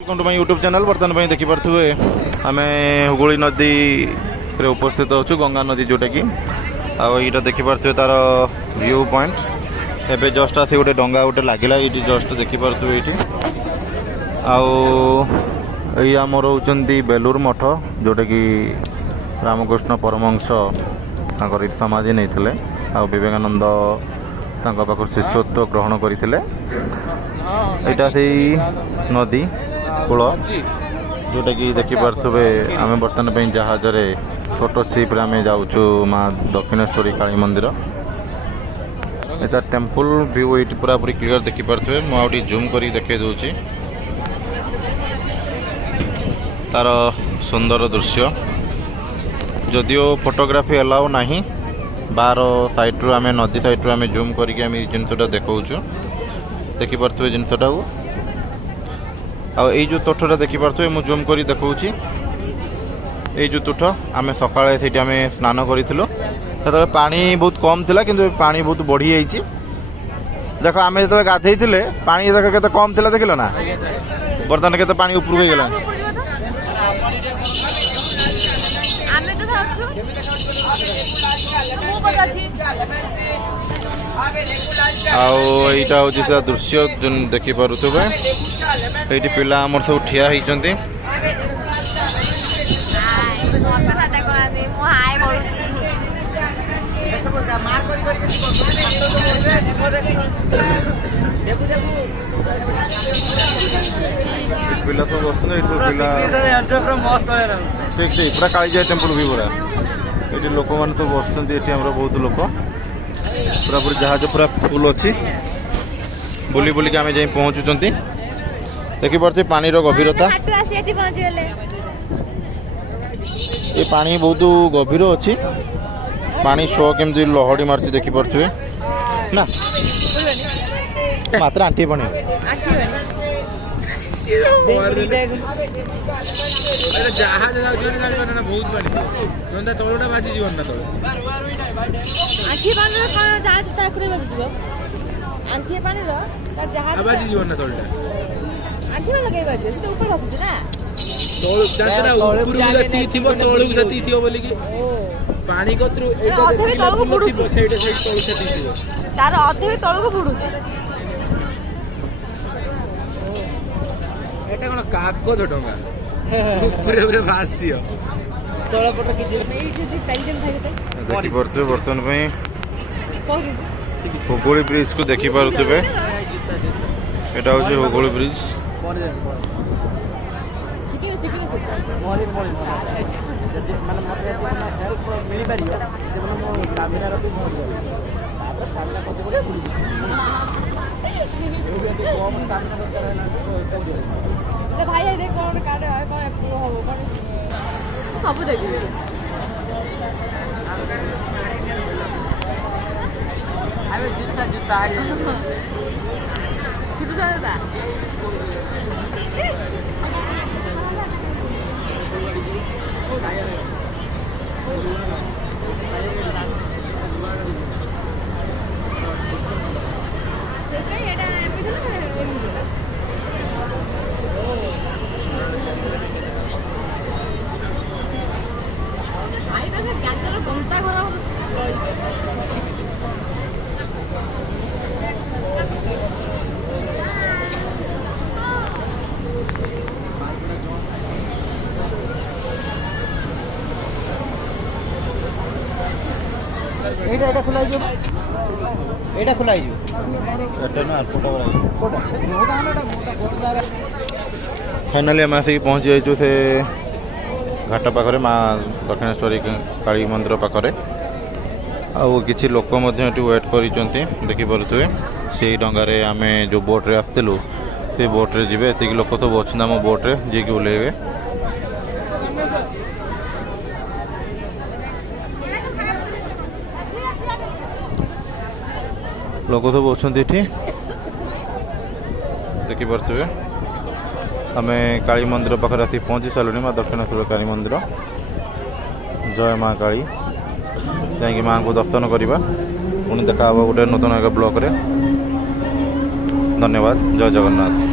Welcome to my YouTube channel. बर्तमान देखी पारे आम हुगुली नदी रे उपस्थित अच्छु गंगा नदी जोटा कि आईटा देखी पारे तार व्यू पॉइंट एवं जस्ट आसी गोटे डंगा गोटे लगिला ये जस्ट देखी पारे ये आमर होती बेलूर मठ जोटा कि रामकृष्ण परमहंस समाधि नहीं विवेकानंद पाखर शिष्यत्व ग्रहण करते यहाँ से नदी कूल जोटा कि देखी पारे आम बर्तमान जहाज छोट सीप आम जाऊँ माँ दक्षिणेश्वरी काली मंदिर एटा टेम्पल व्यू ये पूरा पूरी क्लियर देखी पारे मुझे जूम कर देखे दूसरी तार सुंदर दृश्य जदियो फोटोग्राफी अलाउ नहीं बाहर साइड रू आम नदी साइड रू आम जूम करके जिनटा देखा देखी पारे जिनटा आई जो तुठटा देखी पारे मुझे जूम कर देखा जो तुठ आम सकाଳେ से आम स्नान करूँ पानी बहुत कम थिला किंतु पानी बहुत बढ़ी जाइए देख आम जो गाधे पानी देख के कम थिला देखिल ना बर्तमान के पानी ऊपर हो गला आईटा हूँ से दृश्य जो देखी पारुवे ये पिला आमर सब ठिया होती पिला सब बस पिला ठीक पूरा कालीजा टेम्पल भी पूरा ये लोक मैंने सब बस बहुत लोक पूरा पूरी जहाज पूरा फुल अच्छी बुली बुलिक आम जा पहुँचुंट देखी पारे पानी गभीरता ये पानी बहुत गभीर अच्छी पानी शो केमती लहड़ी मार्च देखी पारे ना मात्र आंटी पानी जहाज बहुत पानी तलटा बाजी जीवन ना तल बाजी जीवन ना तलटा पानी कौन कागज डंगा देखी पारे बर्तमान हुगुली ब्रिज को देखी पारे एटा हूँ हुगुली ब्रिज भाई देख कौन काट सब देखिए जूता छुटू जाता এটা খোলা যাবে এটা খোলা যাবে এটা না ফটো फाइनाली आम आसिक पहुँची जाइए से घाट पाखे माँ दक्षिणेश्वरी काली मंदिर पाखे आउ किसी लोक वेट कर देखिपे से डंगार आम जो बोट्रे आसलु से बोट्रे जी ये लोक सब अच्छा आम बोट्रे जी कि ओल्लैबे लोक सब अच्छा देखी पारे आम काली मंदिर पाखे आसी पहुँची सारे माँ दक्षिणेश्वर काली मंदिर जय माँ काली जाकि माँ को दर्शन करवा पुणी देखा गोटे नूतन एक ब्लॉक रे। धन्यवाद। जय जगन्नाथ।